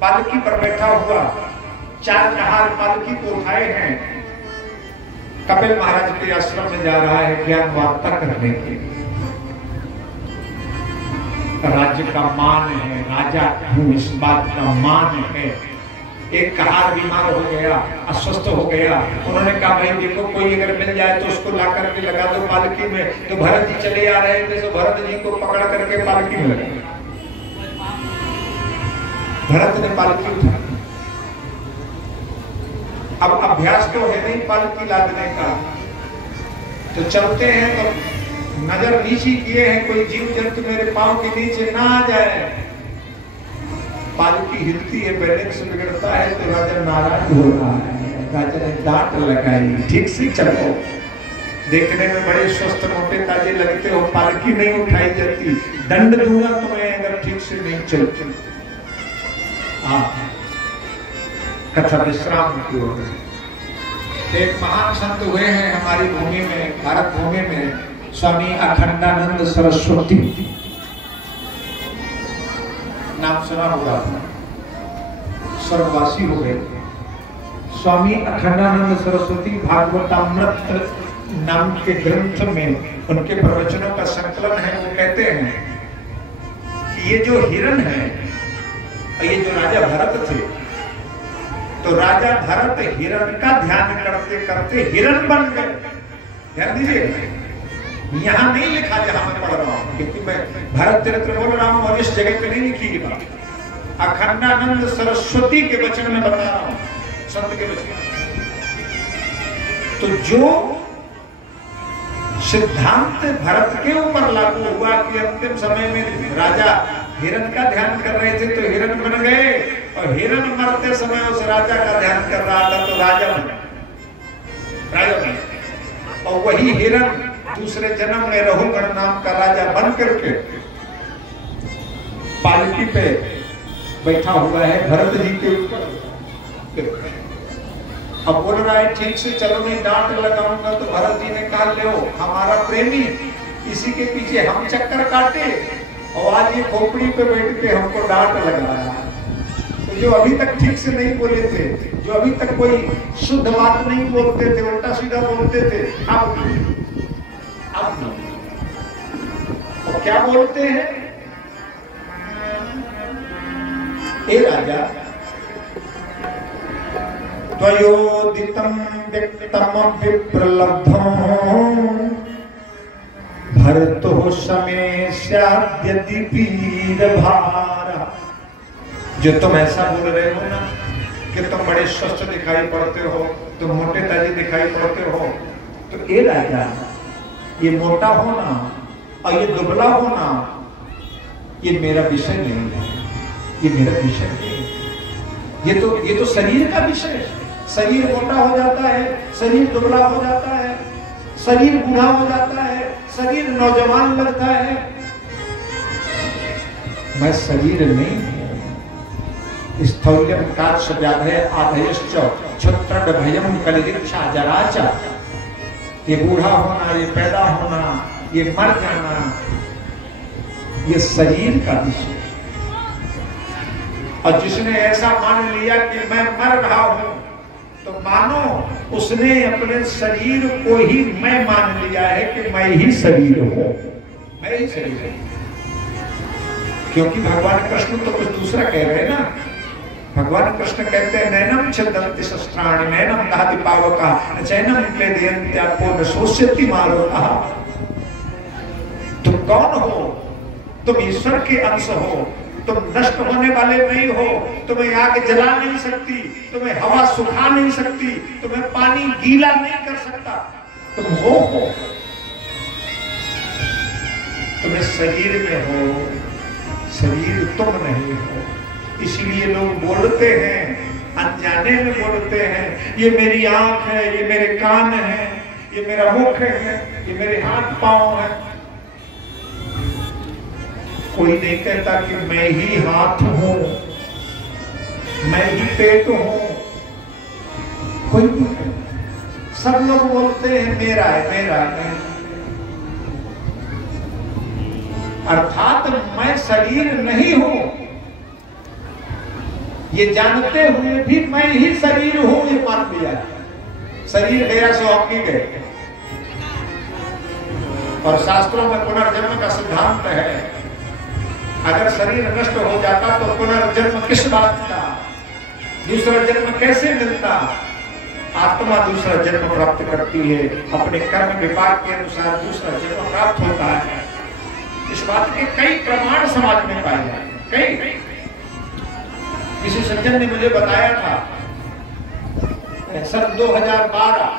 पालकी पर बैठा हुआ 4 कहार पालकी को उठाए हैं, कपिल महाराज के आश्रम में जा रहा है ज्ञान वार्ता करने के लिए। राज्य का मान है, राजा हूं इस बात का मान है। एक कहार बीमार हो गया, अस्वस्थ हो गया, उन्होंने कहा भाई देखो कोई अगर मिल जाए तो उसको ला करके लगा दो पालकी में। तो भरत जी चले आ रहे थे, तो भरत जी को पकड़ करके पालकी में लगा। भरत ने पालकी उठा। अब अभ्यास तो है नहीं पालकी लादने का, तो चलते हैं तो नजर नीची किए हैं कोई जीव जंतु मेरे पांव के नीचे ना आ जाए। पालकी हिलती है, बैलेंस बिगड़ता है तो राजा नाराज हो रहा है। राजा ने डांट लगाई, ठीक से चलो। देखने में बड़े स्वस्थ मोटे ताजे लगते हो, पालकी नहीं उठाई जाती, दंड दूंगा तुम्हें अगर ठीक से नहीं चलते। कथा विश्राम की ओर। एक महान संत हुए हैं हमारी भूमि में, भारत भूमि में, स्वामी अखंडानंद सरस्वती, नाम सुना होगा, स्वर्गवासी हो गए। स्वामी अखंडानंद सरस्वती भागवतामृत नाम के ग्रंथ में उनके प्रवचनों का संकलन है। वो कहते हैं कि ये जो हिरण है, ये जो राजा भरत थे, तो राजा भरत हिरण का ध्यान करते करते हिरण बन गए। ध्यान दीजिए, यहाँ नहीं लिखा जहां मैं पढ़ रहा हूं, क्योंकि मैं भारत चरित्र बोल रहा हूं और इस जगह पे नहीं लिखी ये बात। अखंडानंद सरस्वती के वचन में बता रहा हूं, संत के वचन। तो जो सिद्धांत भरत के ऊपर लागू हुआ कि अंतिम समय में राजा हिरण का ध्यान कर रहे थे तो हिरण बन गए, और हिरण मरते समय उस राजा का ध्यान कर रहा था तो राजा बन। और वही हिरण दूसरे जन्म में रघुगण नाम का राजा बन करके पालकी पे बैठा हुआ है भरत जी के ऊपर। अब बोल रहा है ठीक से चलो, नहीं डांट लगाऊंगा। तो भरत जी ने कहा ले हमारा प्रेमी, इसी के पीछे हम चक्कर काटे और आज ये खोपड़ी पे बैठ के हमको डांट लगा रहा है। तो जो अभी तक ठीक से नहीं बोले थे, जो अभी तक कोई शुद्ध बात नहीं बोलते थे, उल्टा सीधा बोलते थे, अब तो क्या बोलते हैं? ए राजा, त्वयोदितं व्यक्तं विप्रलब्धं भरतो समे स्याद्यदि पीरभारः। जो तुम ऐसा बोल रहे हो ना कि तुम बड़े स्वस्थ दिखाई पड़ते हो, तुम मोटे ताजे दिखाई पड़ते हो, तो ए राजा, ये मोटा होना और ये दुबला होना ये मेरा विषय नहीं है, ये मेरा विषय नहीं है। ये तो शरीर का विषय है। शरीर मोटा हो जाता है, शरीर दुबला हो जाता है, शरीर बूढ़ा हो जाता है, शरीर नौजवान लगता है। मैं शरीर नहीं हूं। स्थौल्यम कार्श्याधय आधयश्च क्षत्रड भयम कलिदीक्षा जराचा। ये बूढ़ा होना, ये पैदा होना, ये मर जाना, ये शरीर का विषय। और जिसने ऐसा मान लिया कि मैं मर रहा हूं, तो मानो उसने अपने शरीर को ही मैं मान लिया है कि मैं ही शरीर हूं, मैं ही शरीर हूं। क्योंकि भगवान कृष्ण तो कुछ दूसरा कह रहे हैं ना। भगवान कृष्ण कहते हैं नैनम छिदन्ति शस्त्राणि नैनम दहति पावकः चैनम क्लेदयन्ति आपो न शोष्यति मारुतः। तुम कौन हो? तुम ईश्वर के अंश हो, तुम नष्ट होने वाले नहीं हो, तुम्हें आग जला नहीं सकती, तुम्हें हवा सुखा नहीं सकती, तुम्हें पानी गीला नहीं कर सकता। तुम हो, तुम्हें शरीर में हो, शरीर तुम नहीं हो। इसलिए लोग बोलते हैं, अनजाने में बोलते हैं, ये मेरी आंख है, ये मेरे कान है, ये मेरा मुख है, ये मेरे हाथ पांव है। कोई नहीं कहता कि मैं ही हाथ हूं, मैं ही पेट हूं, कोई नहीं। सब लोग बोलते हैं मेरा है, मेरा है। अर्थात मैं शरीर नहीं हूं, ये जानते हुए भी मैं ही शरीर हूं ये मान लिया। शरीर गया सो हम भी गए। और शास्त्रों में पुनर्जन्म का सिद्धांत है, अगर शरीर नष्ट हो जाता तो पुनर्जन्म किस बात का, दूसरा जन्म कैसे मिलता। आत्मा दूसरा जन्म प्राप्त करती है, अपने कर्म विपाक के अनुसार दूसरा जन्म प्राप्त होता है। इस बात के कई प्रमाण समाज में पाए जाते हैं। कई किसी सज्जन ने मुझे बताया था, सन 2012